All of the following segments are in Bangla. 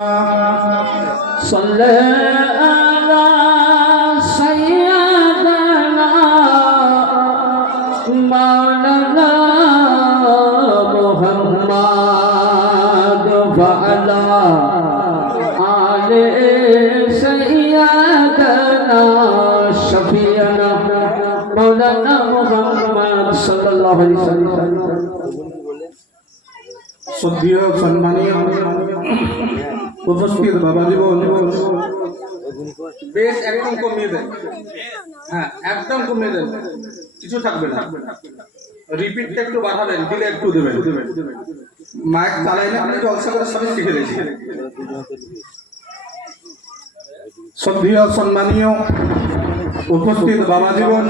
صلى على سيدنا مولانا محمد وعلى آل سيدنا شفيعنا مولانا محمد صلى الله عليه وسلم। শ্রদ্ধেয় সম্মানীয় উপস্থিত বাবা জীবন, বেশ একদম কমিয়ে দেন। হ্যাঁ, একদম কমিয়ে দেন, কিছু থাকবে না। রিপিটটা একটু বাড়াবেন, দিলে একটু দেবেন। মাইক চালাইলে আপনি জলসা করে সবাই শিখে দিয়েছি। শ্রদ্ধেয় সম্মানীয় উপস্থিত বাবা জীবন,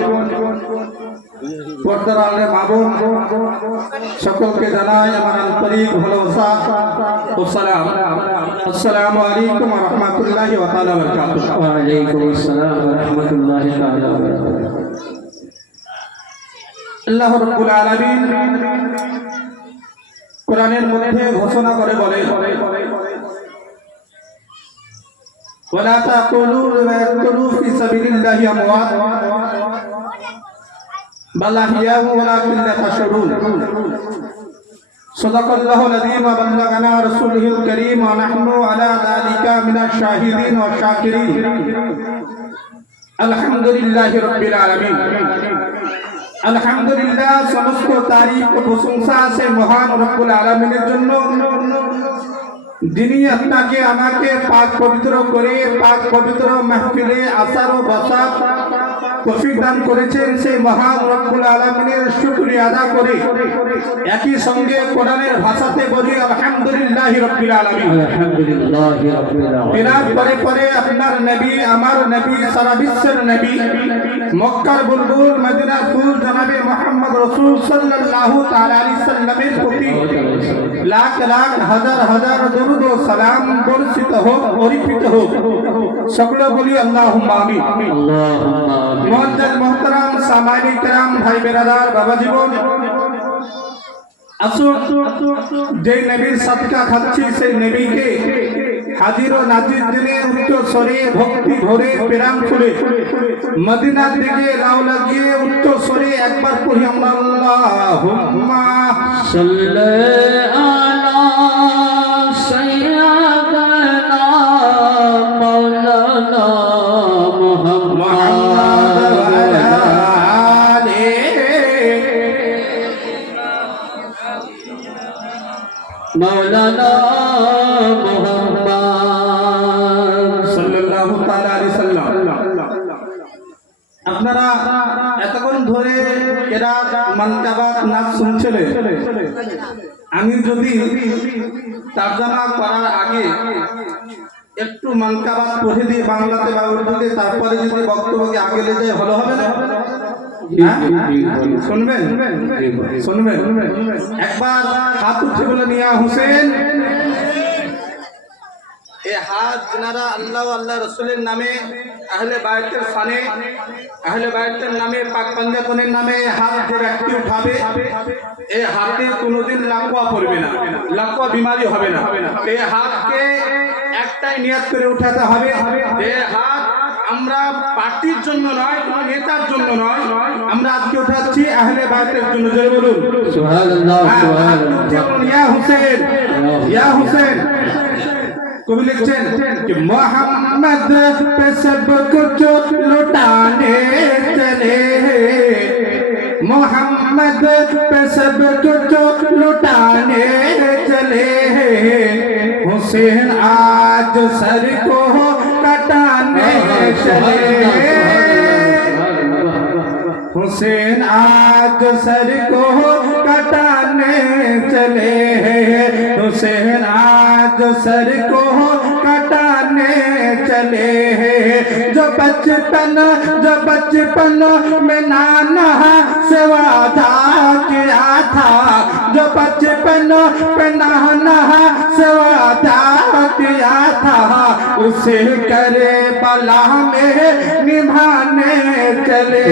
পর্দার আড়ালে মা বোন, সকলকে জানাই আমার আন্তরিক ভালোবাসা ও সালাম। আসসালামু আলাইকুম ওয়া রাহমাতুল্লাহি ওয়া বারাকাতুহু। ওয়া আলাইকুম আসসালাম ওয়া রাহমাতুল্লাহি ওয়া বারাকাতুহু। আল্লাহ রাব্বুল আলামিন কোরআনের মধ্যে ঘোষণা করে বলে, ওয়ালা তাকুলু ওয়ায়াকুলু ফি সাবিলিল্লাহি আমওয়াত বাল আহইয়াউ ওয়ালাকিন লা তাশউরুন। সাদাকাল্লাহুল আযীম ওয়া বাল্লাগানা রাসূলুহুল কারীম ওয়া নাহনু আলা যালিকা মিনাশ শাহিদিন ওয়া শাকিরিন। আলহামদুলিল্লাহি রাব্বিল আলামিন। আলহামদুলিল্লাহ, সমস্ত তারিফ ও প্রশংসা আছে মহান রব্বুল আলামিনের জন্য, যিনি আপনাকে আমাকে পাক পবিত্র করে পাক পবিত্র মাহফিলে আসার ও বসার তৌফিক দান করেছেন। সেই মহান রব্বুল আলামিনের শুকরিয়া আদা করে একই সঙ্গে কোরআনের ভাষাতে বলি আলহামদুলিল্লাহি রাব্বিল আলামিন। আলহামদুলিল্লাহি রাব্বিল আলামিন। এর পরে পরে আপনার নবী, আমার নবী, সারা বিশ্বের নবী, মক্কার বুলবুল, মদিনার ফুল জনাবে মুহাম্মদ রাসূল সাল্লাল্লাহু তাআলা আলাইহি সাল্লামের প্রতি লাখ লাখ হাজার হাজার দরুদ ও সালাম বর্ষিত হোক, অর্পিত হোক। সকলে বলি আল্লাহুম্মা আমিন। আল্লাহুম্মা আমিন। মুআজ্জাজ মুহতারাম সামাঈন کرام, ভাই বেরাদার, বাবা জীবন, আসুন যে নবীর সাদকা খাচ্ছি সেই নবীকে হাজির ও নাজির দিনে উচ্চ স্বরে ভক্তি ভরে প্রেম করে মদিনার দিকে লাউ লাগিয়ে উচ্চ স্বরে একবার পড়ি আমরা আল্লাহুম্মা সাল্লি আলা সাইয়্যিদানা মাওলানা মুহাম্মদ ওয়া আলা মাওলানা মুহাম্মদ সাল্লাল্লাহু তাআলা আলাইহি সাল্লাম। আপনারা এতক্ষণ ধরে এরা মানকাবাত নাচ শুনছিলেন। আমি যদি তরজমা করার আগে একটু মানকাবাত পড়ে দিয়ে বাংলাতে বা উর্দুতে, তারপরে যদি বক্তব্যকে আগে নিয়ে যায় ভালো হবে না? শুনবেন শুনবেন একবার হাত উঠে বলে মিয়া হোসেন। এই হাত যারা আল্লাহ ও আল্লাহ রাসূলের নামে, আহলে বায়তের শানে, আহলে বায়তের নামে, পাক পাঞ্জাতনের নামে হাত যে ব্যক্তি উঠাবে, এই হাতে কোনোদিন লাকওয়া পড়বে না, লাকওয়া বিমারি হবে না। এই হাতকে একটাই নিয়ত করে উঠাতে হবে, এই হাত আমরা পার্টির জন্য নয়, কোনো নেতার জন্য নয়, আমরা আজকে উঠাচ্ছি আহলে বায়তের জন্য। জোরে বলুন সুবহানাল্লাহ, সুবহানাল্লাহ। ইয়া হুসেন, ইয়া হুসেন। कवि लिखते कि मोहम्मद पे सब कुछ लुटाने चले, मोहम्मद पे सब कुछ लुटाने चले, हुसैन आज सर को कटाने चले, हुसैन आज सर को कटाने चले, हुसैन आज सर को कटाने चले। जो बचपन में नाना से वादा किया था, जो बचपन में नाना से वादा किया था, उसे करे बला में निभाने चले।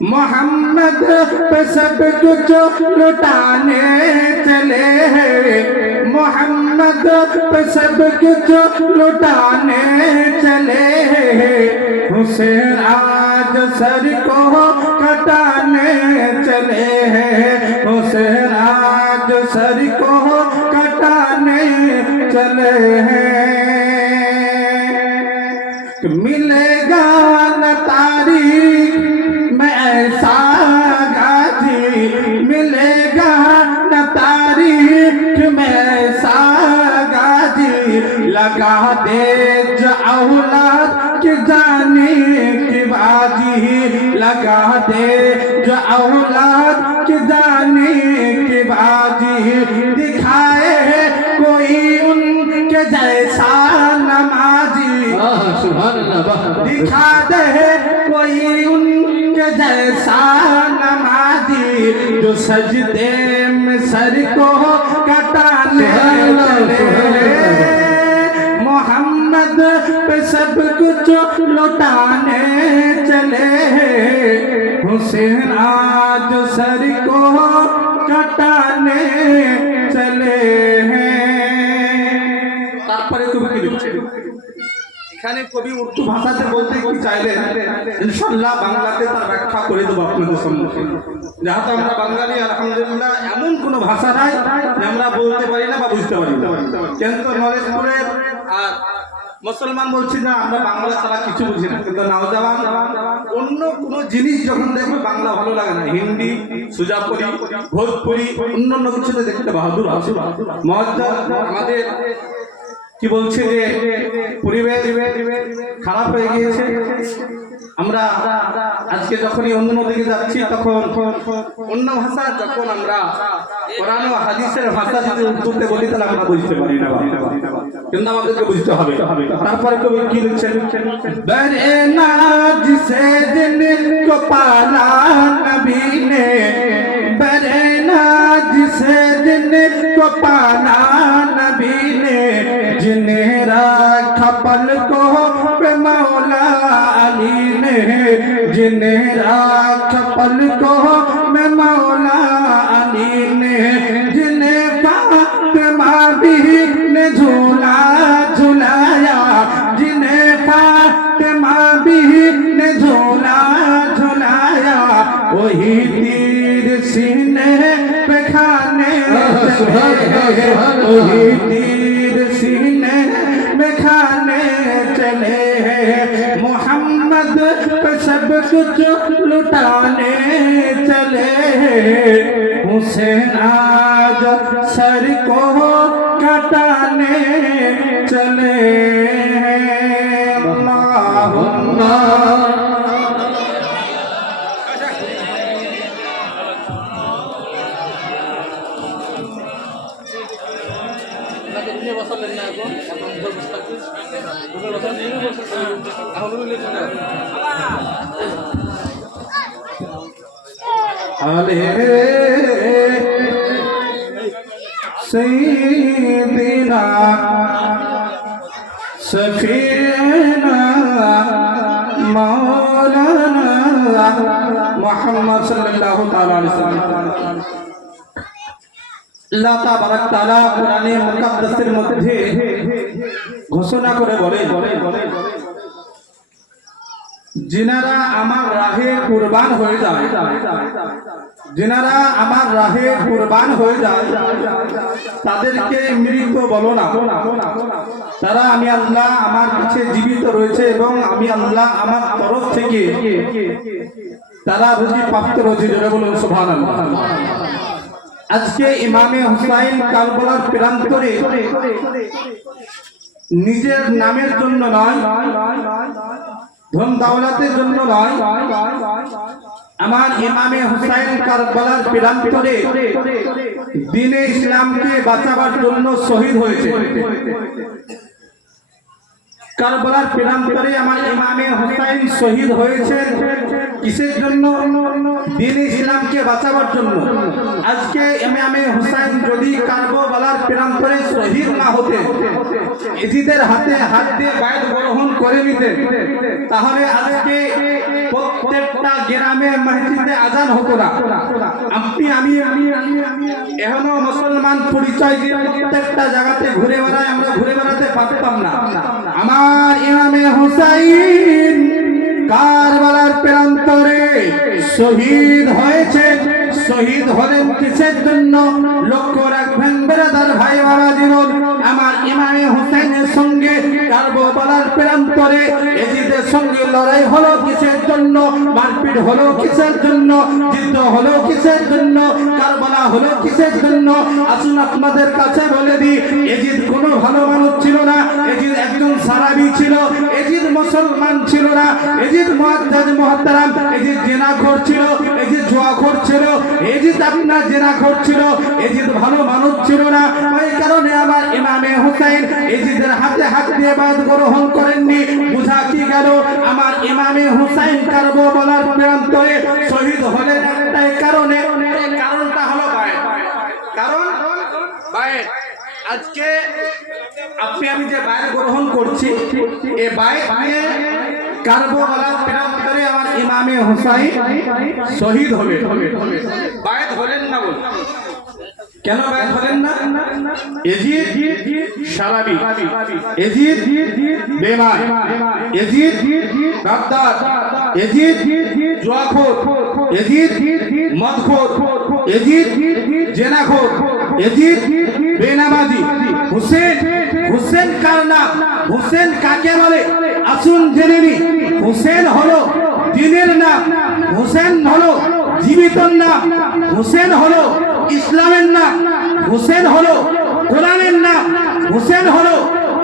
मोहम्मद पे सब कुछ लुटाने चले हैं, मोहम्मद पे सब कुछ लुटाने चले हैं। हुसैन आज सर को कटाने चले हैं, हुसैन आज सर को कटाने चले हैं। मिलेगा न तारीख में ऐसा गाजी, मिलेगा न तारीख में ऐसा गाजी, लगा दे जो औलाद की जाने की बाजी, लगा दे जो औलाद की जाने की बाजी। दिखाए कोई उनके जैसा नमाजी, दिखा दे कोई उनके जैसा नमाजी, जो सजदे में सर को कटाने चले। मोहम्मद पे सब कुछ लुटाने चले, हुसैन आज सर को कटाने चले हैं। তারপরে কবি কি লিখছে? এখানে কবি উর্দু ভাষাতে বলতে কি চাইলেন, ইনশাআল্লাহ বাংলাতে তার ব্যাখ্যা করে দেবো আপনাদের সম্মুখে। যেহেতু আমরা বাঙালি, আলহামদুলিল্লাহ এমন কোনো ভাষা নাই যে আমরা বলতে পারি না বা বুঝতে পারি না। কিন্তু নরেশপুরের আর মুসলমান বলছি না আমরা বাংলা ছাড়া কিছু বুঝি না, কিন্তু নওজওয়ান অন্য কোনো জিনিস যখন দেখবে বাংলা ভালো লাগে না, হিন্দি, সুজাপুরি, ভোজপুরি, অন্যান্য কিছুতে দেখতে বাহাদুর হাসি মহাজ্জাদ। আমাদের কি বলছে যে পরিবেশ খারাপ হয়ে গিয়েছে, আমরা আজকে যখনই অন্য দিকে যাচ্ছি তখন অন্য ভাষা, যখন আমরা কোরআন ও হাদিসের ভাষা যদি উর্দুতে বলি তাহলে আমরা বুঝতে পারি না, কিন্তু আমাদেরকে বুঝতে হবে। তারপরে কবি কি লিখছেন? বরে নাজ সে দিন কো পালা নবী নে, বরে नाज से दिन को पाना नबी ने, जिन्हें रखा पल को पे मौला अली ने, जिन्हें रखा पल को में मौला अली ने, जिन्हें फातिमा भी ने झूला झुलाया, जिन्हें फातिमा भी ने झूला झुलाया, वही तीर सीने पे खाने चले, वही तीर सीने में खाने चले हैं। मोहम्मद पे सब कुछ लुटाने चले हैं, हुसैन आज सर को कटाने चले हैं। अल्लाहुम्मा सैयदना सफीना मौलाना मुहम्मद सल्लल्लाहु ताला अलैहि वसल्लम। আল্লাহ তাবারাক তাআলা কোরআনে মুকাদ্দাসের মধ্যে ঘোষণা করে বলে, जिनारा আমার রাহে কুরবান হয়ে যায়, जिनारा আমার রাহে কুরবান হয়ে যায় তাদেরকে মৃত বলো না, তারা আমি আল্লাহ আমার কাছে জীবিত রয়েছে এবং আমি আল্লাহ আমার তরফ থেকে তারা রুজি প্রাপ্ত রয়েছে। জোরে বলুন সুবহানাল্লাহ। আজকে ইমামে হুসাইন কারবালার প্রান্তরে নিজের নামের জন্য নয়, ধন দৌলতের জন্য নয়, আমার ইমামে হুসাইন কারবালার প্রান্তরে দ্বীনে ইসলামকে বাঁচাবার জন্য শহীদ হয়েছে। কারবালার প্রান্তরে আমার ইমামে হুসাইন শহীদ হয়েছে কিসের জন্য? দ্বীন ইসলামকে বাঁচাবার জন্য। আজকে ইমামে হুসাইন যদি কারবালার প্রান্তরে শহীদ না হতে, ইজিদের হাতে হাত দিয়ে বায়াত গ্রহণ করে নিতেন, তাহলে আজকে প্রত্যেকটা গ্রামে মসজিদে আজান হতো না। আপনি আমি এখনো মুসলমান পরিচয় দিয়ে প্রত্যেকটা জায়গাতে ঘুরে বেড়াই, আমরা ঘুরে বেড়াতে পারতাম না। আমার ইমামে হুসাইন কারবালার প্রান্তরে শহীদ হয়েছে। শহীদ হলেন কিসের জন্য? লক্ষ্য রাখবেন বেরাদার ভাই বাবা জীবন, আমার ইমামে হুসাইনের সঙ্গে কারবালার প্রান্তরে এজিদের সঙ্গে লড়াই হলো কিসের জন্য? মারপিট হলো কিসের জন্য? যুদ্ধ হলো কিসের জন্য? কারবালা হলো কিসের জন্য? আসুন আপনাদের কাছে বলে দিই, এজিদ কোনো ভালো মানুষ ছিল না। এজিদ একজন সারাবি ছিল। এজিদ মুসলমান ছিল না। এজিদ মুআজ্জাজ মুহতারাম, এজিদ জিনাখোর ছিল, এজিদ জুয়াখোর ছিল, এজিদ আপনার জিনাখোর ছিল। এজিদ ভালো মানুষ ছিল না। ওই কারণে আমার ইমামে হুসাইন এজিদের হাতে হাত দিয়ে বায়াত গ্রহণ করেননি। বুঝা কি গেল? আমার ইমামে হুসাইন কারবালার প্রান্তরে শহীদ হলেন একটাই কারণে। কারণটা হলো বায়াত। কারণ বায়াত। আজকে আপনি আমি যে বায়াত গ্রহণ করছি, এই বায়াত নিয়ে কারবালার প্রান্তরে আমার ইমামে হুসাইন শহীদ হবে। বায়াত হলেন না বল, কেন বায়াত হলেন না? এজিদ সালাবি, এজিদ বেঈমান, এজিদ গাদ্দার, এজিদ জুয়াখোর, এজিদ মদখোর, এজিদ জেনাখোর, এজিদ বেনামাজি। হুসেন কার নাম? হুসেন কাকে বলে? আসুন জেনে নি। হুসেন হলো দ্বীনের নাম, হুসেন হলো জীবিতর নাম, হুসেন হলো ইসলামের নাম, হুসেন হলো কোরআনের নাম, হুসেন হলো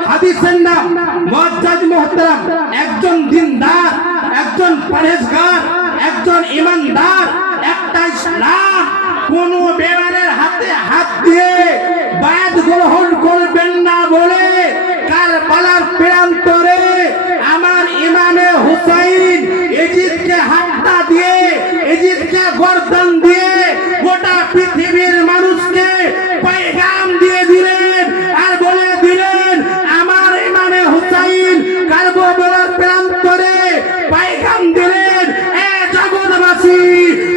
হাদিসের নাম। মুআজ্জাজ মুহতারাম, একজন দিনদার, একজন পরহেজগার, একজন ইমানদার, একটা ইসলাম কোন বেঈমানের হাতে হাত দিয়ে বায়াত গ্রহণ করবেন না বলে কারবালার প্রান্তরে আমার ইমামে হুসাইন এজিদকে হাতটা দিয়ে, এজিদকে গর্দন দিয়ে গোটা পৃথিবীর মানুষকে পয়গাম দিয়ে দিলেন আর বলে দিলেন, আমার ইমামে হুসাইন কারবালার প্রান্তরে পয়গাম দিলেন, এ জগৎবাসী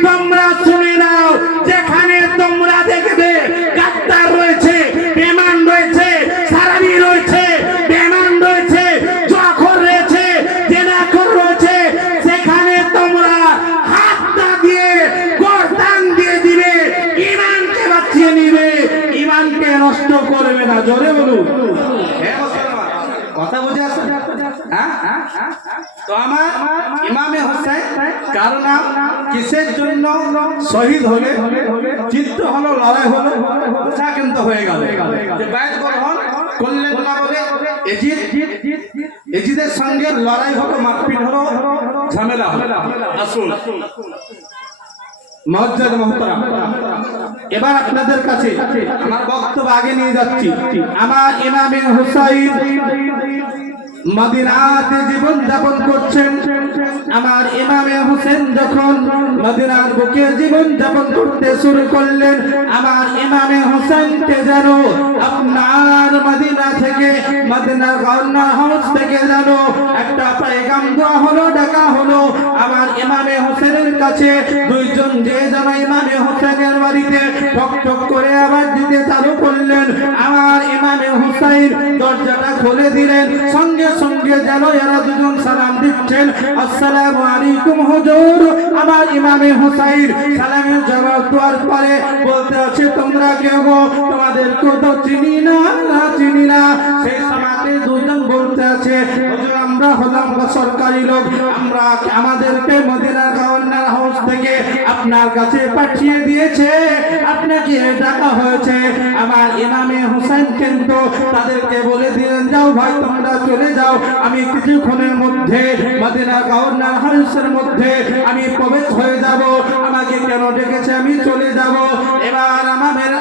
তোমরা শুনে নাও, যেখানে তোমরা দেখবে গাদ্দার রয়েছে, বেঈমান রয়েছে, সারাবি রয়েছে, বেঈমান রয়েছে, জুয়াখোর রয়েছে, জেনাখোর রয়েছে, সেখানে তোমরা হাতটা দিয়ে গর্দান দিয়ে দিবে, ঈমানকে বাঁচিয়ে নিবে, ঈমানকে নষ্ট করবে না। জোরে বলুন। হে মুসলমান, কথা বুঝে আসছে? তো আমার ইমামে হুসাইন কার নাম, কিসের জন্য শহীদ হলে, যুদ্ধ হলো, লড়াই হলো, বোঝা কিন্তু হয়ে গেল যে বায়াত গ্রহণ করলেন না বলে এজিদের সঙ্গে লড়াই হলো, মারপিট হলো, ঝামেলা হলো। আসুন মুআজ্জাজ মুহতারাম, এবার আপনাদের কাছে আমার বক্তব্য আগে নিয়ে যাচ্ছি। আমার ইমামে হুসাইন মদিনাতে জীবন যাপন করছেন। আমার ইমামে হুসেন যখন মদিনার বুকে জীবন যাপন করতে শুরু করলেন, আমার ইমামে হুসেনকে যেন আপনার মদিনা থেকে, মদিনার গভর্নর হাউস থেকে যেন একটা পয়গাম দেওয়া হলো, ডাকা হলো। আমার ইমামে হুসেনের কাছে দুইজন যে যেন ইমামে হুসেনের বাড়িতে ঠক ঠক করে আওয়াজ দিতে চালু করলেন। আমার ইমামে হুসাইন দরজাটা খুলে দিলেন, সঙ্গে সঙ্গে যেন এরা দুজন সালাম দিচ্ছেন, আসসালামু আলাইকুম হুজুর। আমার ইমামে হুসাইন সালামের জবাব দেওয়ার পরে বলতে আছে, তোমরা কে গো? তোমাদেরকে তো চিনি না, চিনি না। সেই সময়তে দুজন বলতে আছে, হুজুর আমরা হলাম সরকারি লোক, আমরা আমাদেরকে মদিনার গভর্নর হাউস থেকে আপনার কাছে পাঠিয়ে দিয়েছে, আপনাকে ডাকা হয়েছে। আমার ইমামে হুসাইন কিন্তু তাদেরকে বলে দিলেন, যাও ভাই তোমরা চলে যাও, আমি কিছুক্ষণের মধ্যে মদিনা গভর্নর হাউসের মধ্যে আমি প্রবেশ হয়ে যাব, আমাকে কেন ডেকেছে আমি চলে যাব। এবার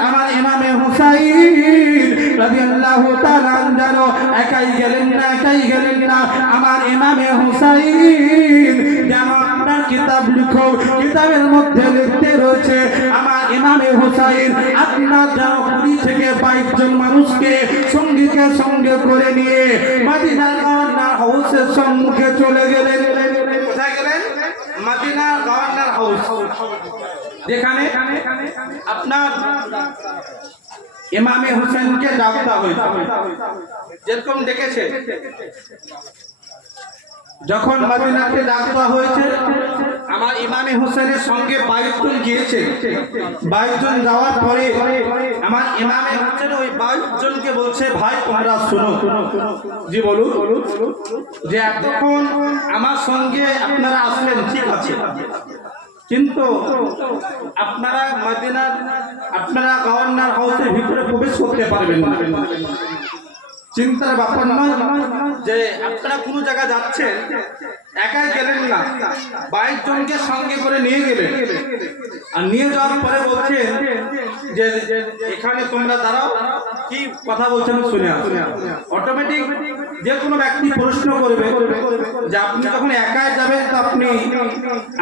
আমার ইমামে হুসাইন রাদিয়াল্লাহু তাআলা আনহু একাই গেলেন না, একাই গেলেন না। আমার ইমামে হুসাইন যেন আপনার কিতাব লিখো, কিতাবের মধ্যে লিখতে রয়েছে আমার ইমামে হুসাইন আপনার যেন 20 থেকে 22 জন মানুষকে সঙ্গীকে সঙ্গে করে নিয়ে মদিনার গভর্নর হাউসের সম্মুখে চলে গেলেন। কোথায় গেলেন? মদিনার গভর্নর হাউস, যেখানে আপনার ইমামে হুসেনকে ডাকা হয়েছে। যেরকম ডেকেছে, যখন মদিনাকে ডাকা হয়েছে আমার ইমামে হুসেনের সঙ্গে 22 জন গিয়েছে। 22 জন যাওয়ার পরে আমার ইমামে হুসেন ওই 22 জনকে বলছে, ভাই তোমরা শুনো। জি বলুন। যে এতক্ষণ আমার সঙ্গে আপনারা আসলেন, ঠিক আছে, কিন্তু আপনারা মদিনার আপনারা গভর্নর হাউসের ভিতরে প্রবেশ করতে পারবেন না। চিন্তার ব্যাপার নয় যে আপনারা কোনো জায়গা যাচ্ছেন, একাই গেলেন না, 22 জনকে সঙ্গে করে নিয়ে গেলেন। আর নিয়ে যাওয়ার পরে বলছেন যে এখানে তোমরা দাঁড়াও, কি কথা বলছেন শুনে। অটোমেটিক যে কোনো ব্যক্তি প্রশ্ন করবে যে আপনি যখন একাই যাবেন তো আপনি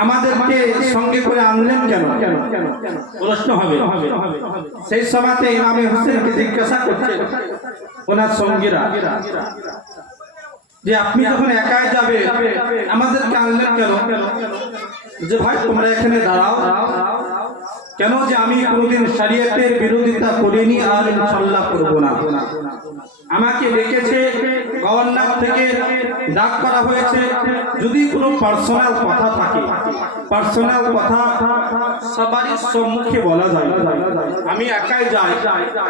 আমাদেরকে সঙ্গে করে আনলেন কেন? প্রশ্ন হবে। সেই সময়তে ইমামে হোসেনকে জিজ্ঞাসা করছে ওনার সঙ্গীরা যে আপনি যখন একাই যাবে আমাদেরকে আনলেন কেন? যে ভাই তোমরা এখানে দাঁড়াও। কেন? যে আমি কোনোদিন শরীয়তের বিরোধিতা করিনি আর ইনশাআল্লাহ করব না। আমাকে ডেকেছে, গভর্নর থেকে ডাক করা হয়েছে। যদি কোনো পার্সোনাল কথা থাকে, পার্সোনাল কথা সবারই সম্মুখে বলা যায়। আমি একাই যাই,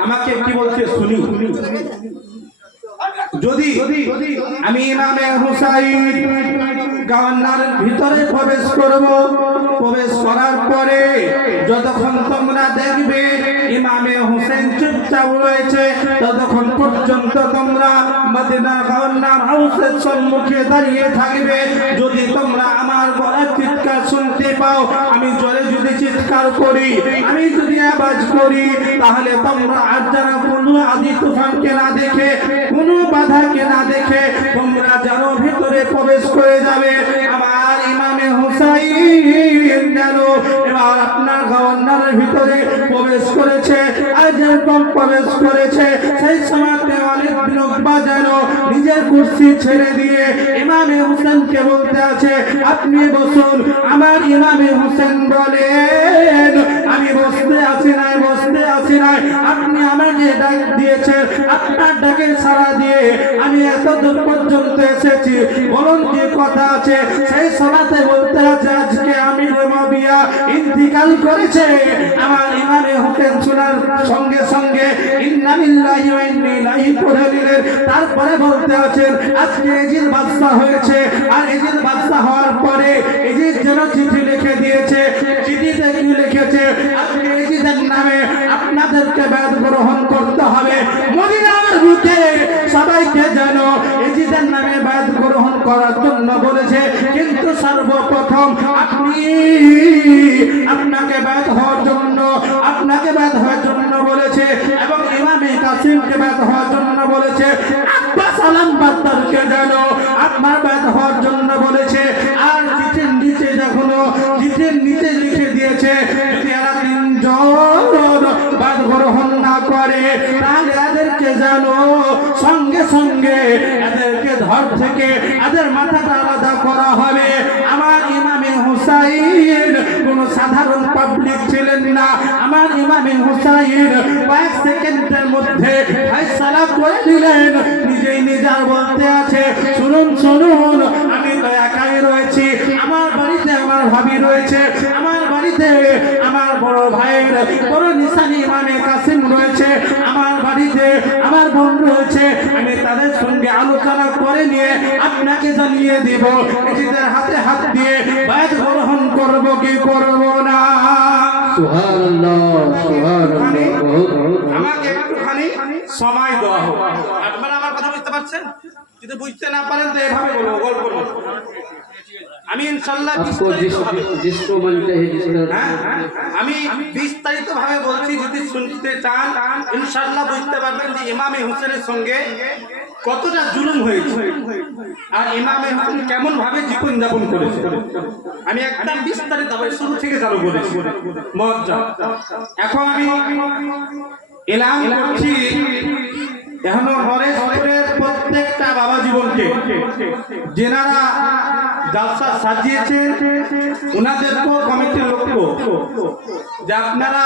আমাকে কি বলছে শুনি। যদি আমি ইমামে হুসাইন গভর্নরের ভিতরে প্রবেশ করব, প্রবেশ করার পরে যতক্ষণ তোমরা দেখবে ইমামে হুসেন চুপচাপ রয়েছে, ততক্ষণ পর্যন্ত তোমরা মদিনার গভর্নর হাউসের সম্মুখে দাঁড়িয়ে থাকবে। যদি তোমরা আমার গলার চিৎকার শুনতে পাও, আমি জোরে যদি চিৎকার করি, আমি যদি আওয়াজ করি, তাহলে তোমরা আর যারা কোনো আদি তুফানকে না দেখে, কোনো বাধাকে না দেখে তোমরা যেন ভিতরে প্রবেশ করে যাবে। আমার ইমামে হুসাইন যেন এবার আপনার গভর্নরের ভিতরে প্রবেশ করেছে। আর যেরকম প্রবেশ করেছে সেই সময়তে অনেক বিলম্বা যেন নিজের কুর্সি ছেড়ে দিয়ে ইমামে হুসেনকে বলতে আছে আপনি বসুন। আমার ইমামে হুসেন বলেন আমি বসতে আছি নাই, বসতে আছি নাই, আপনি আমাকে ডাক দিয়েছেন, আপনার ডাকে সাড়া দিয়ে আমি এত দূর পর্যন্ত এসেছি, বলুন কি কথা আছে? সেই সলাতে বলতে আছে আজকে আমির মুআবিয়া ইন্তিকাল করেছে। আমার ইমামে হুসেন শোনার সঙ্গে সঙ্গে ইন্না লিল্লাহি ওয়া ইন্না ইলাইহি পড়ে দিলেন। তারপরে বলতে আছেন আজকে এজিদ বাদশা হয়েছে। আর এজিদ বাদশা হওয়ার পরে এজিদ যেন চিঠি লিখে দিয়েছে। চিঠিতে কি লিখেছে? আজকে এজিদের নামে আপনাদেরকে বায়াত গ্রহণ করতে হবে। মদিনার বুকে সবাইকে যেন এজিদের নামে বায়াত গ্রহণ করার জন্য বলেছে, কিন্তু সর্বপ্রথম আপনাকে বায়াত হওয়ার জন্য, আপনাকে বায়াত হওয়ার জন্য বলেছে এবং ইমামে কাসিমকে বায়াত হওয়ার জন্য বলেছে। আব্বাস আলম বাদদারকে যেন আপনার বায়াত হওয়ার জন্য বলেছে। আর চিঠির নিচে যখন চিঠির নিচে লিখে দিয়েছে যদি এরা 3 জন বায়াত গ্রহণ না করে তাহলে এদেরকে যেন সঙ্গে সঙ্গে এদেরকে ধর থেকে এদের মাথাটা আলাদা করা হবে। আমার ইমামে হুসাইন কোন সাধারণ পাবলিক ছিলেন না। আমার ইমামে হুসাইন কয়েক সেকেন্ডের মধ্যে ফয়সালা করে দিলেন। নিজেই নিজের বলতে আছে শুনুন শুনুন, আমি তো একাই রয়েছি, আমার বাড়িতে আমার ভাবি রয়েছে, আমার বাড়িতে আমার বড় ভাইয়ের বড় নিশানি ইমামে কাসিম রয়েছে, আমার বাড়িতে আমার বোন রয়েছে। আমি তাদের সঙ্গে আলোচনা করে নিয়ে আপনাকে জানিয়ে দিব এজিদের হাতে হাত দিয়ে বায়াত গ্রহণ করব কি করব না। সুবহানাল্লাহ, সুবহানাল্লাহ। আমাকে একটুখানি সময় দেওয়া হোক। আপনারা আমার কথা বুঝতে পারছেন? যদি বুঝতে না পারেন তো এভাবে বলবো, গল্প করবো। আমি ইনশাআল্লাহ আমি বিস্তারিত ভাবে বলছি, যদি শুনতে চান ইনশাআল্লাহ বুঝতে পারবেন যে ইমামে হুসেনের সঙ্গে কতটা জুলুম হয়েছে আর ইমামে হোসেন কেমন ভাবে জীবন যাপন করেছে আমি একদম বিস্তারিত ভাবে শুরু থেকে চালু করেছি মজ্জা এখন আমি এলান করছি এখনো নরেশপুরের প্রত্যেকটা বাবা জীবনকে যেনারা জালসা সাজিয়েছেন ওনাদেরকেও কমিটির লোককে যে আপনারা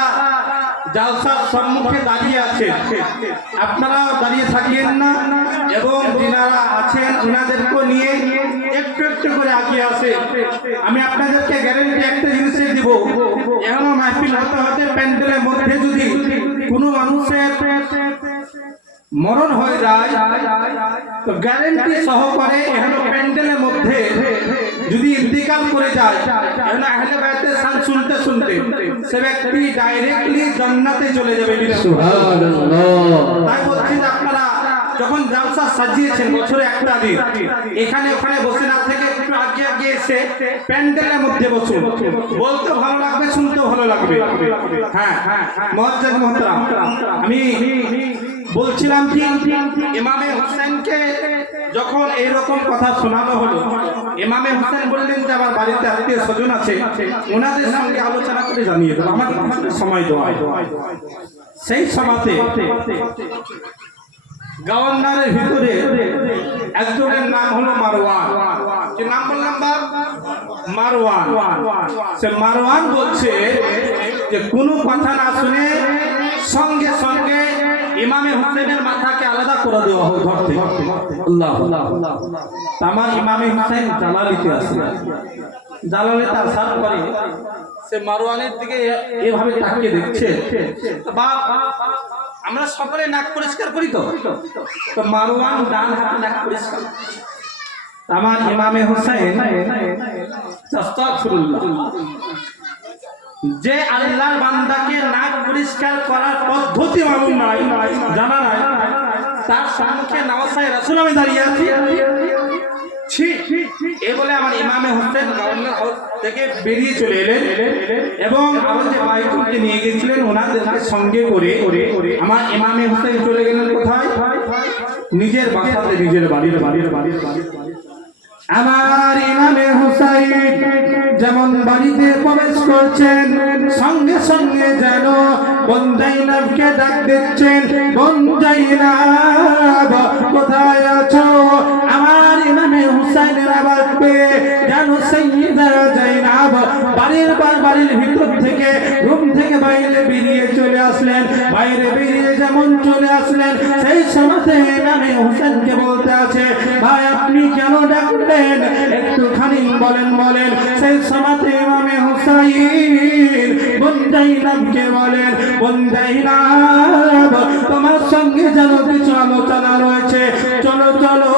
জালসার সম্মুখে দাঁড়িয়ে আছেন আপনারাও দাঁড়িয়ে থাকিয়েন না এবং যিনারা আছেন ওনাদেরকেও নিয়ে একটু একটু করে আগিয়ে আসে আমি আপনাদেরকে গ্যারেন্টি একটা জিনিসই দিব এখনো মাহফিল হতে হতে প্যান্ডেলের মধ্যে যদি কোনো মানুষের মরণ হয়ে যায় তো গ্যারেন্টি সহকারে এখনো প্যান্ডেলের মধ্যে যদি ইন্তেকাল করে যায় এখনো আহলে বাইতের শান শুনতে শুনতে সে ব্যক্তি ডাইরেক্টলি জান্নাতে চলে যাবে সুবহানাল্লাহ তাই বলছি যে আপনারা যখন জালসা সাজিয়েছেন বছরে একটা দিন এখানে ওখানে বসে না থেকে একটু আগে আগে এসে প্যান্ডেলের মধ্যে বসুন বলতে ভালো লাগবে শুনতে ভালো লাগবে হ্যাঁ মুআজ্জাজ মুহতারাম আমি বলছিলাম কি ইমামে হোসেনকে যখন এইরকম কথা শোনানো হলো ইমামে হোসেন বললেন যে আমার বাড়িতে আত্মীয় স্বজন আছে ওনাদের সঙ্গে আলোচনা করে জানিয়ে দেবো আমার সময় দেওয়া সেই সভাতে গভর্নরের ভিতরে একজনের নাম হলো মারওয়ান কি নাম বললাম বাপ মারওয়ান সে মারওয়ান বলছে যে কোনো কথা না শুনে সঙ্গে সঙ্গে ইমামে হোসেনের মাথাকে আলাদা করে দেওয়া হোক ধরতে আল্লাহ আমার ইমামে হোসেন জালালিতে আছে জালালিতে আসার পরে সে মারওয়ানের দিকে এভাবে তাকিয়ে দেখছে বাপ আমরা সকলে নাক পরিষ্কার করি তো মারওয়ান ডান হাতে নাক পরিষ্কার আমার ইমামে হোসেন আস্তাগফিরুল্লাহ যে আল্লাহর বান্দাকে নাক পরিষ্কার করার পদ্ধতি মালুম নাই জানা নাই তার সম্মুখে নওয়াসায়ে রাসূল আমি দাঁড়িয়ে আছি এ বলে আমার ইমামে হোসেন গভর্নর হাউস থেকে বেরিয়ে চলে এলেন এবং আমার যে বাইকুলকে নিয়ে গেছিলেন ওনাদেরকে সঙ্গে করে আমার ইমামে হোসেন চলে গেলেন কোথায় নিজের বাসাতে নিজের বাড়ির আমার ইমামে হুসাইন যেমন বাড়িতে প্রবেশ করছেন সঙ্গে সঙ্গে যেন বোন জাইনাবকে ডাক দিচ্ছেন বোন জাইনাব কোথায় আছো আমার ইমামে হুসাইনের আওয়াজ পেয়ে যেন সাইয়্যিদা জাইনাব বাড়ির ভিতর থেকে রুম থেকে বাইরে বেরিয়ে চলে আসলেন বাইরে বেরিয়ে যেমন চলে আসলেন সেই সময়তে ইমামে হুসাইনকে বলতে আছে ভাই আপনি কেন ডাকলেন একটুখানি বলেন সেই সময়তে ইমামে হুসাইন বোন জাইনাবকে বলেন বোন জাইনাব তোমার সঙ্গে যেন কিছু আলোচনা রয়েছে চলো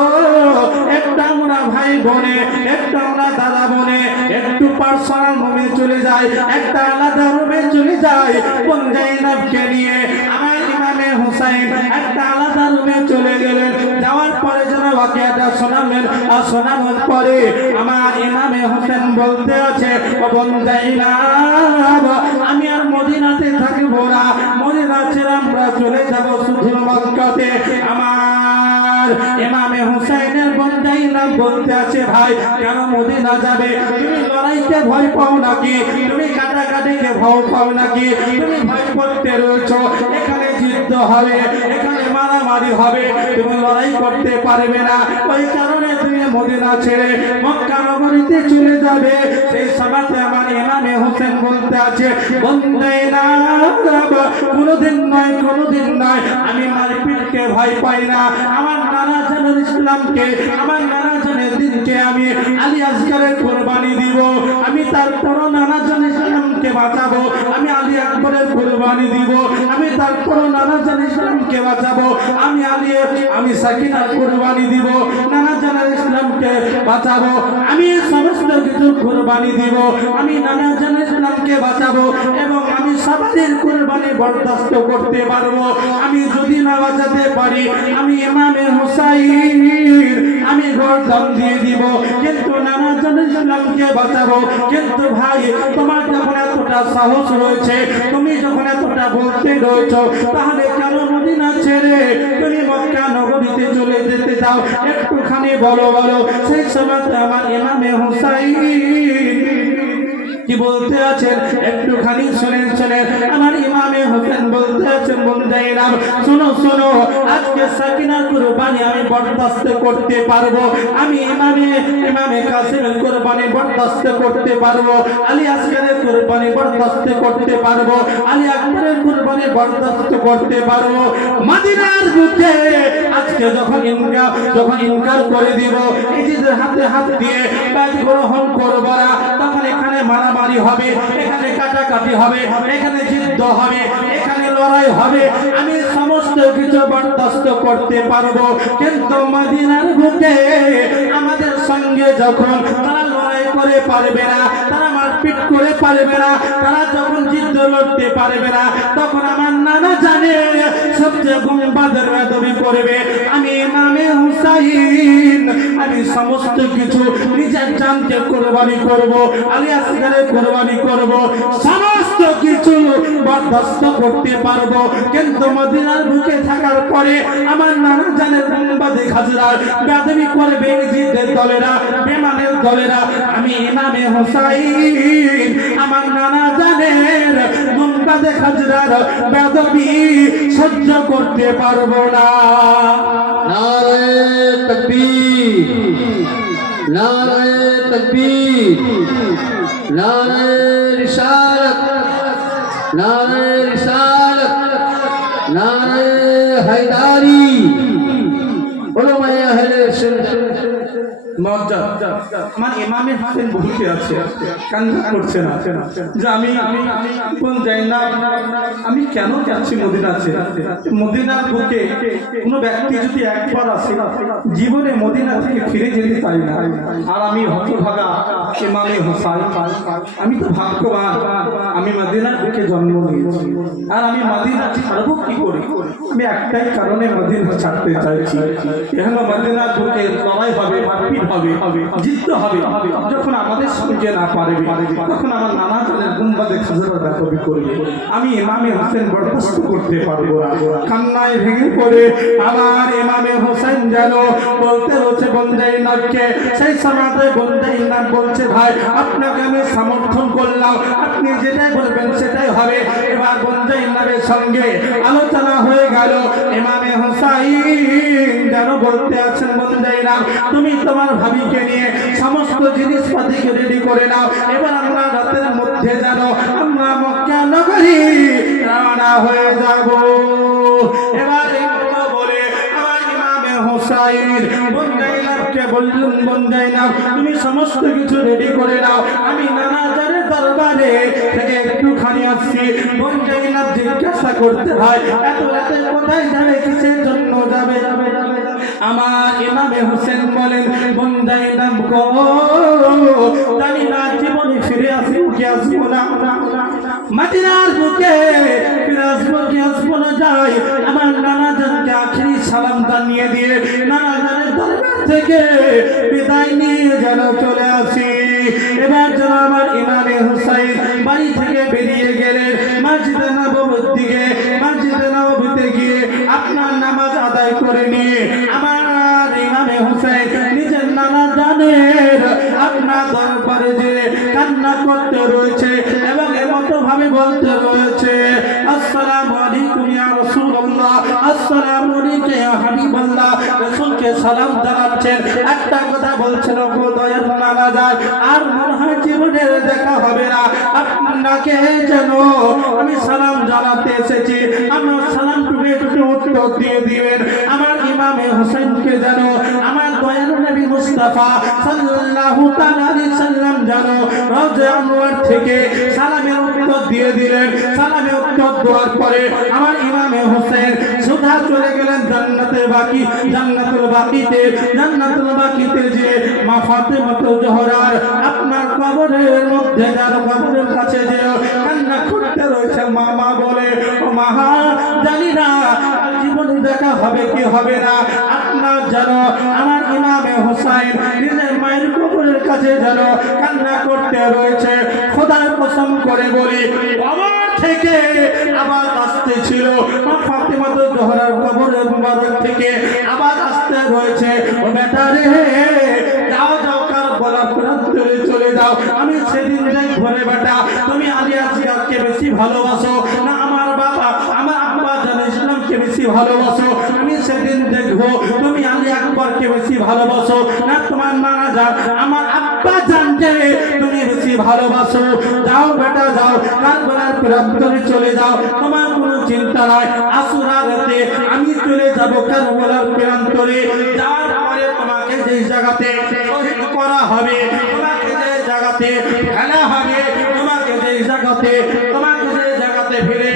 একটা আমরা ভাই বোনে একটা আমরা দাদা বোনে একটু পার্সোনাল রুমে চলে যায় একটা আলাদা রুমে চলে যায় বোন জাইনাবকে নিয়ে আমার ইমামে হুসাইন একটা আলাদা রুমে চলে গেলেন যাওয়ার পরে যেন ওয়াকিয়াটা শোনালেন আর শোনানোর পরে আমার ইমামে হোসেন বলতে আছে বোন জাইনাব আমি আর মদিনাতে থাকবো না মদিনা ছেড়ে আমরা চলে যাব শুধু মক্কাতে আমার ইমামে হুসাইনের বোন জাইনাব বলতে আছে ভাই কেন মদিনা যাবে তুমি লড়াইকে ভয় পাও নাকি তুমি কাটাকাটিকে ভয় পাও নাকি তুমি ভয় করতে রয়েছো এখানে যুদ্ধ হবে এখানে মারামারি হবে তুমি লড়াই করতে পারবে না ওই কারণে তুমি মদিনা ছেড়ে মক্কা নগরীতে চলে যাবে সেই সময়তে আমার ইমামে হোসেন বলতে আছে বোন জাইনাব কোনোদিন নয় আমি মারপিটকে ভয় পাই না আমার নানা জানের ইসলামকে আমার নানা জানের দিনকে আমি আলী আসগরের কুরবানি দিব আমি তারপর নানা জানের ইসলামকে বাঁচাবো আমি আলী আকবরের কুরবানি দিব আমি তারপর নানা জানের ইসলামকে বাঁচাবো আমি সাকিনার কুরবানি দিব নানা জানের ইসলামকে বাঁচাবো আমি সমস্ত কিছু কুরবানি দিব আমি নানা জানের ইসলামকে বাঁচাবো এবং আমি সবার কুরবানি বরদাস্ত করতে পারবো আমি যদি না বাঁচাতে পারি আমি ইমামে হুসাইন আমি গর্দান দিয়ে দিব কিন্তু নানা জানের ইসলামকে বাঁচাবো কিন্তু ভাই তোমার যখন এতটা সাহস রয়েছে তুমি যখন এতটা বলতে রয়েছো তাহলে কেন মদিনা ছেড়ে তুমি মক্কা নগরীতে চলে যেতে দাও, একটুখানি বলো বলো। সেই সময় আমার ইমামে হুসাইন কি বলতে আছেন একটুখানি শুনেন শুনেন। আমার ইমামে হোসেন বলতে আছেন বন্দাইরা শোনো শোনো, আজকে সাকিনার কুরবানি আমি বরদাস্ত করতে পারবো, আমি ইমামে কাসিমের কুরবানি বরদাস্ত করতে পারবো, আলী আসগরের কুরবানি বরদাস্ত করতে পারবো, আলী আকবরের কুরবানি বরদাস্ত করতে পারবো। মদিনার বুকে আজকে যখন ইনকার করে দিব, নিজেদের হাতে হাত দিয়ে কাজ গ্রহণ করবো না, তখন এখানে মারামারি হবে, এখানে কাটাকাটি হবে, এখানে যুদ্ধ হবে, এখানে লড়াই হবে, আমি সমস্ত কিছু বরদাস্ত করতে পারবো। কিন্তু মদিনার বুকে আমাদের সঙ্গে যখন তারা লড়াই করে পারবে না, তারা মারপিট করে পারবে না, তারা যখন যুদ্ধ লড়তে পারবে না, তখন আমার নানা জানে সবচেয়ে গুম্বাদের বেদবি করবে। আমি ইমামে হুসাইন আমি সমস্ত কিছু নিজের জানকে কোরবানি করব, আলী আসগরের কোরবানি করব, সমস্ত কিছু বরদাস্ত করতে পারবো। কিন্তু মদিনার বুকে থাকার পরে আমার নানা জানের গুম্বাদে খাজরার বেদবি করবে জিদের দলেরা, বেমানের দলেরা। আমি ইমামে হুসাইন আমার নানা জানের গুম্বাদে খাজরার বেদবি সহ্য করতে পারবো না। नारे तकबीर, नारे तकबीर, नारे रिसालत, नारे रिसालत, नारे हैदारी। बोलो मैं अहले सुन्नत। আমার ইমামে হোসেন বসে আছে, কান্না করছে না যে আমি কোন যাই না, আমি কেন যাচ্ছি মদিনাতে। মদিনার বুকে কোনো ব্যক্তি যদি একবার আসে জীবনে মদিনা থেকে ফিরে যেতে পারি না। আর আমি হতভাগা ইমামে হোসেন, আমি তো ভাগ্যবান, আমি মদিনার বুকে জন্ম নিয়েছি। আর আমি মদিনা ছাড়বো কি করে? আমি একটাই কারণে মদিনা ছাড়তে চাইছি। এখন মদিনার বুকে লড়াই হবে, মারপিট হবে, জিততে হবে। যখন আমাদের সঙ্গে না পারবে, তখন আমার নানা জানের গুম্বাদে খাজরার বেদবি করবে, আমি ইমামে হোসেন বরদাস্ত করতে পারবো না। কান্নায় ভেঙে পড়ে আমার ইমামে হোসেন যেন বলতে রয়েছে বন্দাইনাথকে। সেই সমাজে বন্দাইনাথ বলছে ভাই আপনাকে আমি সমর্থন করলাম, আপনি যেটাই বলবেন সেটাই হবে। এবার বন্দাইনাথের সঙ্গে আলোচনা হয়ে গেল। ইমামে হোসাইন যেন বলতে আছেন বন্দাইনাথ তুমি তোমার ভাবিকে নিয়ে সমস্ত জিনিসপাতিকে রেডি করে নাও, এবার আমরা রাতের মধ্যে যেন আমরা মক্কা নগরী রওনা হয়ে যাব। এবার এই কথা বলে আমার ইমামে হোসাইন বন্দাইনাথকে বললেন বন্দাইনাথ তুমি সমস্ত কিছু রেডি করে নাও, আমি নানা জানের দরবারে থেকে একটুখানি আসছি। বন্দাইনাথ জিজ্ঞাসা করতে হয় এত রাতে কোথায় যাবে, কিসের জন্য যাবে? আমার ইমামে হোসেন বলেন বন্দাইনাথ গো জানি না জীবনে ফিরে আসবো কি আসবো না, মদিনার বুকে ফিরে আসবো কি আসবো না। যাই আমার নানা জানকে আখেরি সালাম জানিয়ে দিয়ে নানা জানের দরবার থেকে বিদায় নিয়ে যেন চলে আসি। এবার যেন আমার ইমামে হুসাইন বাড়ি থেকে বেরিয়ে গেলেন মসজিদে নববীর দিকে। মসজিদে নববীতে গিয়ে আপনার নামাজ আদায় করে নিয়ে আমার ইমামে হুসাইন নিজের নানা জানের আপনার দরবারে যে কান্না করতে রয়েছে এবং এমতো ভাবে বলতে রয়েছে আসসালামু আলাইকুম ইয়া রাসূলুল্লাহ, আসসালামু আলাইকুম ইয়া হাবিবাল্লাহ। রাসূলকে সালাম জানাচ্ছেন, একটা কথা বলছেন ও দয়ার নানা জান আর মনে হয় জীবনের দেখা হবে না, আপনাকে যেন আমি সালাম জানাতে এসেছি, আমার সালামটুকু একটু উত্তর দিয়ে দিবেন। আমার ইমামে হোসেনকে যেন আমার দয়ার নবী মুস্তাফা সাল্লাল্লাহু তাআলা আলাইহি সাল্লাম যেন রওজা আনোয়ার থেকে সালামের উত্তর দিয়ে দিলেন। সালামের উত্তর দেওয়ার পরে আমার ইমামে হোসেন সোজা চলে গেলেন জান্নাতুল বাকিতে যে মা ফাতেমাতুল জোহরার আপনার কবরের মধ্যে যার কবরের কাছে যে কান্না করতে রয়েছে মা বলে ও মা জানি না জীবনে দেখা হবে কি হবে না, আপনার যেন আমার ইমামে হোসেন নিজের মায়ের কবরের কাছে যেন কান্না করতে রয়েছে। খোদার কসম করে বলি কবর থেকে আবার আসতে ছিল মা ফাতেমাতুল জোহরার কবরের মুবারক থেকে আবার আসতে হাতে রয়েছে। ও বেটা রে, যাও যাও কারবালার প্রান্তরে চলে যাও। আমি সেদিন দেখবো রে বেটা, তুমি আলী আসগারকে বেশি ভালোবাসো না আমার বাবা আমার আব্বা জান ইসলামকে বেশি ভালোবাসো। আমি সেদিন দেখবো তুমি আলী আকবরকে বেশি ভালোবাসো না তোমার নানা জান আমার আব্বা জানকে তুমি বেশি ভালোবাসো। যাও বেটা যাও, কারবালার প্রান্তরে চলে যাও, তোমার কোনো চিন্তা নাই। আসুরা রাতে আমি চলে যাব কারবালার প্রান্তরে। যাওয়ার পরে তোমাকে যে জায়গাতে শহীদ করা হবে, তোমাকে যে জায়গাতে ফেলা হবে, তোমাকে যে জায়গাতে ফেলে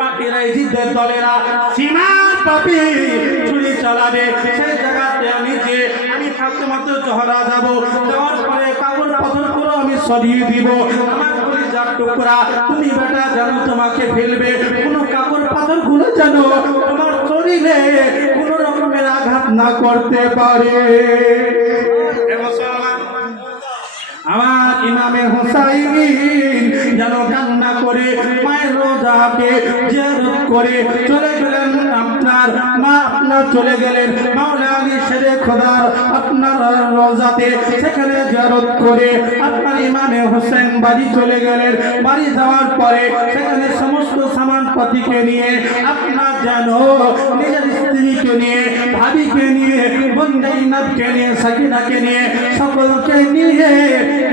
পাপিরা ইজিদের দলেরা সীমার পাপি চুরি চালাবে, সেই জায়গাতে আমি ফাতেমাতুল জোহরা যাব। যাওয়ার পরে কাবর পাথরগুলো আমি সরিয়ে দিব। আমার কলিজার টুকরা তুমি বেটা জানো তোমাকে ফেলবে, কোনো কাবর পাথরগুলো জানো তোমার শরীরে কোনো রকমের আঘাত না করতে পারে। আমার ইমামে হুসাইন যেন কান্না করে মায়ের রোজাকে জিয়ারত করে চলে গেলেন। আপনার মা আপনার চলে গেলেন মাওলা আলী শেরে খোদার আপনার রোজাতে, সেখানে জিয়ারত করে আপনার ইমামে হুসাইন বাড়ি চলে গেলেন। বাড়ি যাওয়ার পরে সেখানে সমস্ত সামান পাতিকে নিয়ে আপনার যেন নিজের স্ত্রীকে নিয়ে, ভাবিকে নিয়ে, বোন জাইনাবকে নিয়ে, সাকিনাকে নিয়ে, সকলকে নিয়ে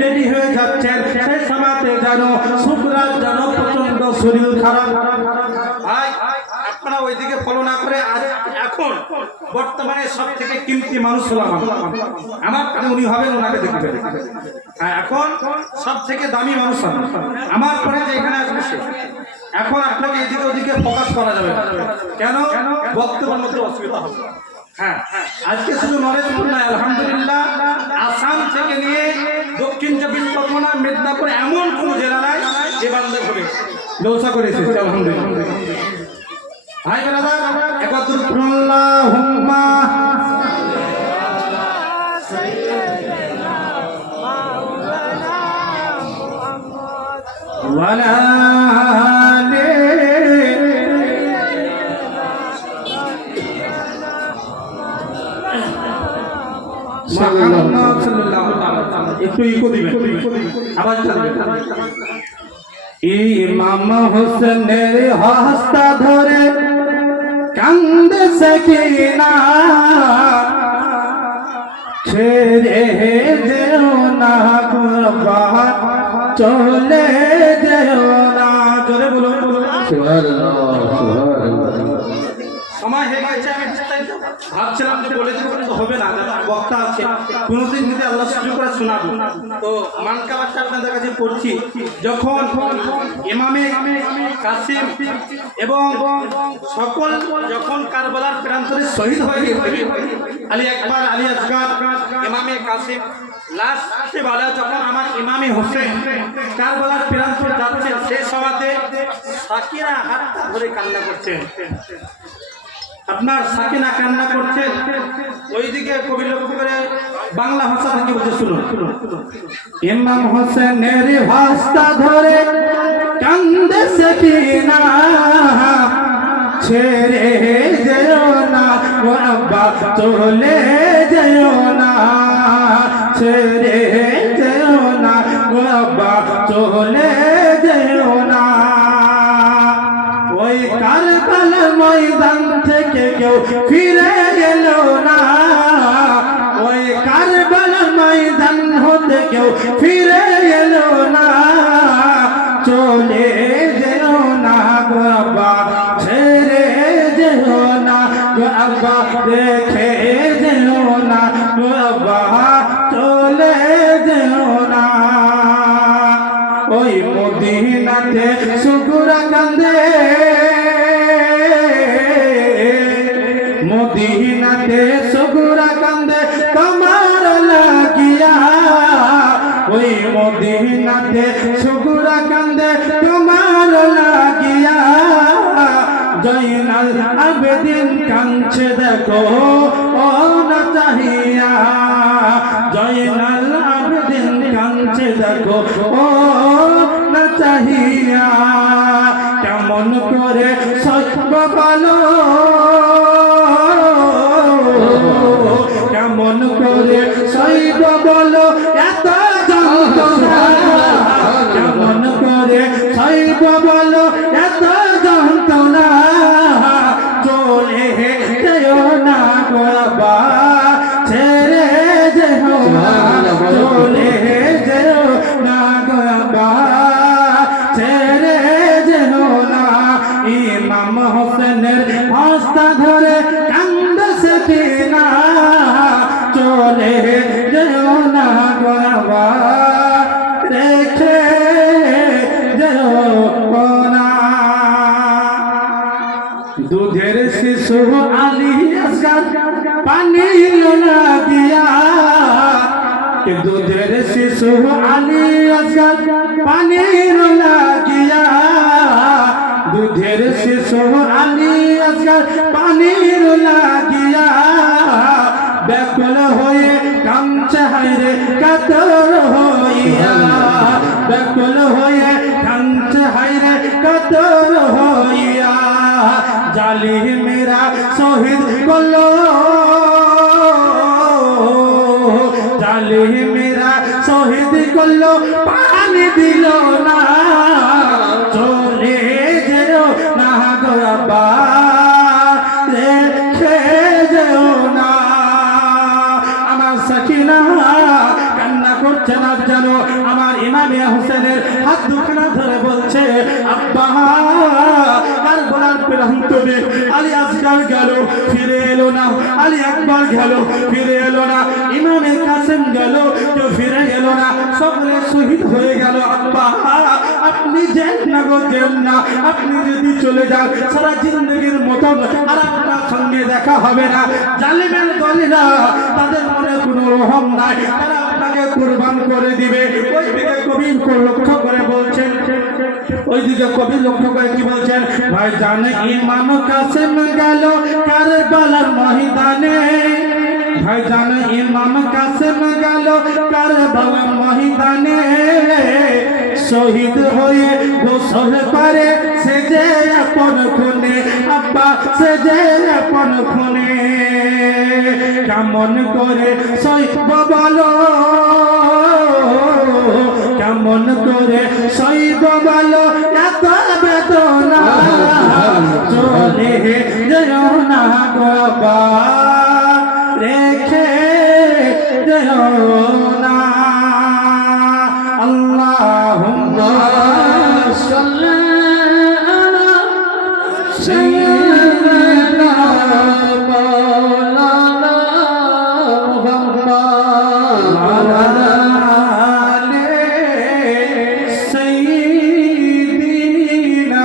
রেডি হয়ে যাচ্ছেন। সেই সময়তে জানো শুক্রাত জানো প্রচন্ড শরীর খারাপ। ভাই আপনারা ওইদিকে ফলো না করে এখন বর্তমানে সব থেকে কিমতি মানুষ হলাম আমার কাছে উনি হবেন, ওনাকে দেখতে হ্যাঁ এখন সব থেকে দামি মানুষ আমার পরে যে এখানে আসবে সে। এখন আপনাকে এদিকে ওদিকে ফোকাস করা যাবে না। কেন? বক্তব্যের মধ্যে অসুবিধা হবে। হ্যাঁ আজকে শুধু নরেশপুর নয়, আলহামদুলিল্লাহ আসাম থেকে নিয়ে দক্ষিণ চব্বিশ পরগনা, মেদিনীপুর এমন কোন জেলা নাই যে বান্দা করে জলসা করেছে। আলহামদুলিল্লাহ ভাই ব্রাদার একবার আল্লাহুম্মা ওয়ালা একটু ইকো দিবেন, আবার ইমাম হোসেনের হস্তা ধরে কান্দে সাকিনা, ছেড়ে যেও না কুরবান চলে যেও না। জোরে বলুন সময় হয়ে গেছে। আমি ভাবছিলাম যে বলে দেবো কিন্তু হবে না, বক্তা আছে কোনোদিন যদি আল্লাহ সুযোগ করে শোনাবো। তো মানকাবারটা আপনাদের কাছে পড়ছি। যখন ইমামে কাসিম এবং সকল যখন কারবালার প্রান্তরে শহীদ হয়ে গেছে আলী আকবর, আলী আসগার, ইমামে কাসিম লাস্টে বেলা যখন আমার ইমামে হোসেন কারবালার প্রান্তরে যাচ্ছেন, সেই সময়তে সাকিনা হাত ধরে কান্না করছেন। আপনার সাকিনা কান্না করছেন, ওইদিকে কবি লক্ষ্য করে বাংলা ভাষা থেকে বলতে শুনুন। ইমাম হোসেনের ভাস্তা ধরে কান্দে সাকিনা, ছেড়ে যেও না ও আব্বা চলে যেও না, ছেড়ে যেও না ও আব্বা চলে যেও না। ওই কারবালার ময়দান থেকে কেউ ফিরে গেল না, ওই কারবালার ময়দান হতে কেউ ফিরে গেল না, চলে যেও না গো আব্বা, ছেড়ে যেও না গো আব্বা, রেখে যেও না গো আব্বা, চলে যেও না। ওই মদিনাতে শুকুরা কান্দে, মদিনাতে শুকুরা কান্দে তোমার লাগিয়া, ওই মদিনাতে শুকুরা কান্দে তোমার লাগিয়া। জয়নাল আবেদিন কাঁদছে দেখো ও না চাহিয়া, জয়নাল আবেদিন কাঁদছে দেখো ও না চাহিয়া। কেমন করে সত্য বলো আব্বা ছেড়ে যেও না চলে যেও না গো আব্বা ছেড়ে যেও না ইমাম হোসেনের হস্তা ধরে কান্দছে কিনা চলে যেও না গো আব্বা রেখে যেও না দুধের শিশু আলী আসগার পানি লাগিয়া দুধের শিশু আলী আসগার পানি লাগিয়া দুধের শিশু আলী আসগার পানি লাগিয়া ব্যাকুল হয়ে কামছে হায়রে কাতর হইয়া ব্যাকুল হয়ে কামছে হায়রে কাতর হইয়া জালি মেরা শহীদ করলো জালি মেরা শহীদ করলো পানি দিল না চলে যেও না গো আব্বা রেখে যেও না আমার সাকিনা কান্না করছে না জানো আমার ইমামে হোসেনের হাত দুখানা ধরে বলছে আব্বা কারবালার প্রান্তরে আলী আসগার গেল ফিরে এলো না আলী আকবর গেল ফিরে এলো না ইমামে কাসেম গেল কেউ ফিরে এলো না সকলে শহীদ হয়ে গেল আব্বা আপনি যেন না গো যেন না আপনি যদি চলে যান সারা জিন্দগির মতন আর আপনার সঙ্গে দেখা হবে না জালিমের দলেরা তাদের মনে কোনো রহম নাই তারা আপনাকে কুরবান করে দিবে ওইদিকে কবি লক্ষ্য করে বলছেন ওইদিকে কবি লক্ষ্য করে কি বলছেন ভাই জানে ইমাম কাসেম গেল কারবালার ময়দানে ভাই জানে ইমাম কাসেম গেল কারবালার ময়দানে শহীদ হয়ে গোসল করে সে যে আপন খুনে আব্বা সে যে আপন খুনে কেমন করে সইব বলো কেমন করে সইব বলো এত বেদনা চলে যেও না গো আব্বা রেখে যেও না আল্লাহুম্মা সাল্লি আলা সাইয়্যিদিনা মাওলানা মুহাম্মদ ওয়া আলি সাইয়্যিদিনা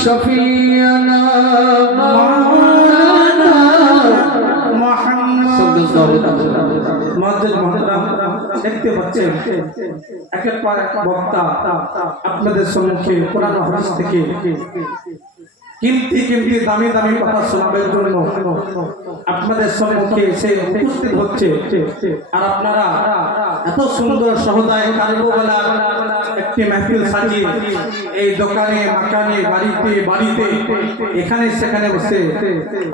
শফিয়ানা মাওলানা মুহাম্মদ দেখতে পাচ্ছেন একের পর এক বক্তা আপনাদের সম্মুখে কোরআন হাদিস থেকে কিমতি দামি দামি কথা শোনাবার জন্য আপনাদের সম্মুখে সে উপস্থিত হচ্ছে আর আপনারা এত সুন্দর সহদায় কারবালা একটি মাহফিল সাজিয়ে এই দোকানে মাকানে বাড়িতে এখানে সেখানে বসে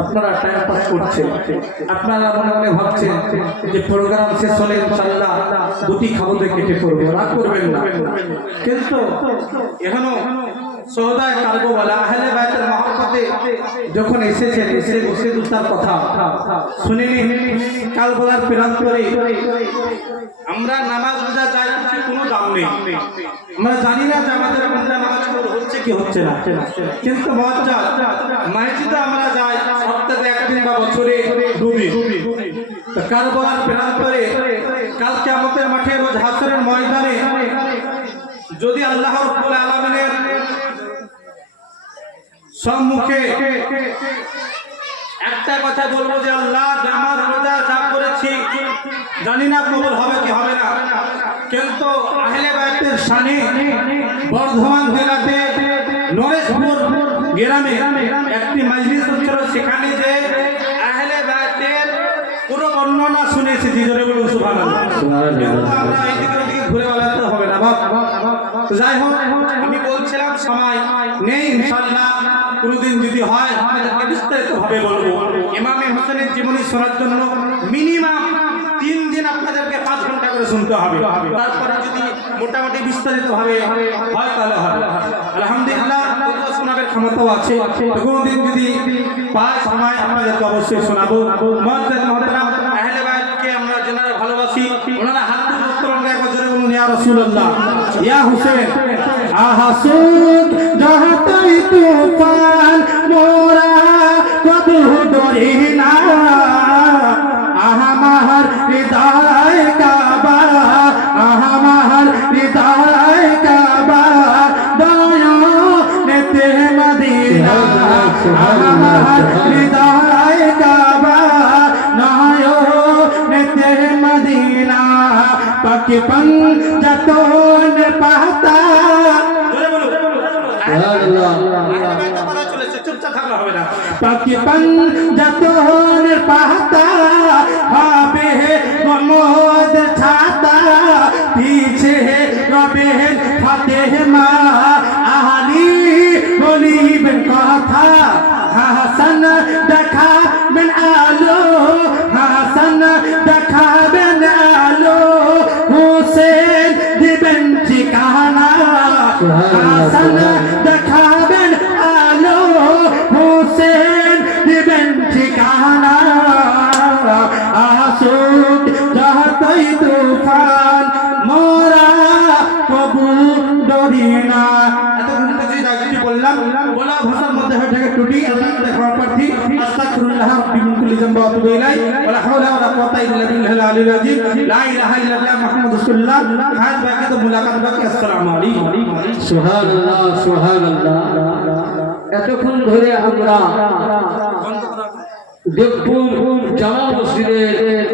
আপনারা টাইম পাস করছেন আপনারা মনে মনে ভাবছেন যে প্রোগ্রাম শেষ হলে ইনশাআল্লাহ দুটি খাবতে কেটে পড়বো রাগ করবেন না কিন্তু এখনো সহদায় কারবালা আহলে বাইতের মহব্বতে যখন এসেছেন এসে বসে দুটার কথা শুনিনি কারবালার প্রান্তরে আমরা নামাজ রোজা যাই কোনো দাম নেই আমরা জানি না যে আমাদের কোনটা নামাজ হচ্ছে কি হচ্ছে না কিন্তু মুআজ্জাজ মসজিদে আমরা যাই সপ্তাহে একদিন বা বছরে দুদিন তো কারবালার প্রান্তরে কাল কিয়ামতের মাঠে রোজ হাসরের ময়দানে যদি আল্লাহ রাব্বুল আলামিনের সম্মুখে একটা কথা বলবো যে আল্লাহ নামাজ রোজা যা করেছি জানি না কবুল হবে কি হবে না কিন্তু আহলে বাইতের শানে বর্ধমান জেলাতে নরেশপুর গ্রামে একটি মজলিস হচ্ছিল সেখানে যে আহলে বাইতের পুরো বর্ণনা শুনেছি জিজরে বলুন সুবহানাল্লাহ আমরা এইদিকে ঘুরে বেড়াতে হবে না যাই হোক আমি বলছিলাম সময় নেই ইনশাআল্লাহ কোনদিন যদি হয় আপনাদেরকে বিস্তারিতভাবে বলবো ইমামে হোসেনের জীবনী শোনার জন্য মিনিমাম 3 দিন আপনাদেরকে 5 ঘন্টা করে শুনতে হবে তারপরে যদি মোটামুটি বিস্তারিতভাবে হয় তাহলে হবে আলহামদুলিল্লাহ শোনাবের ক্ষমতাও আছে কোনোদিন যদি পাঁচ সময় আপনাদেরকে অবশ্যই শোনাবো মুআজ্জাজ মুহতারাম আহলে বায়াতকে আমরা যারা ভালোবাসি ওনারা হাত তুলে উত্তরণ একবার জোরে বলুন ইয়া রাসূলুল্লাহ ইয়া হুসেন আহাসুক জহতই তুফান মোরা কবু ডরি না আহমার হৃদয় কাবা আহমার হৃদয় কাবা দয়া নেতে মদিনা আহমার হৃদয় কাবা নয় নেতে মদিনা পাকে পঞ্জতন পাতা পাকে পঞ্জতন পাতা হবে মমদ ছাতা পিছে রবে ফাতেমা আলী বলিবেন কথা হাসান দেখাবেন আলো হাসান দেখাবেন আলো হুসেন দিবেন ঠিকানা হাসান দেখাবেন আলো হুসেন দিবেন ঠিকানা আসুক যতই তুফান মোরা কবু ডরি না বললাম বলা ভাষার মধ্যে হয়ে থাকে ত্রুটি আল্লাহ দেখার প্রার্থী আস্তাগফিরুল্লাহ মিন কুল্লি যামবি ওয়া আতুবু ইলাইহি ওয়া লা হাওলা ওয়া লা কুওয়াতা ইল্লা বিল্লাহিল আলিয়্যিল আযীম লা ইলাহা ইল্লাল্লাহ মুহাম্মাদুর রাসূলুল্লাহ হাত বাকি তো মুলাকাত বাকি আসসালামু আলাইকুম সুবহানাল্লাহ সুবহানাল্লাহ এতক্ষণ ধরে আমরা দেবপুর জামা মসজিদের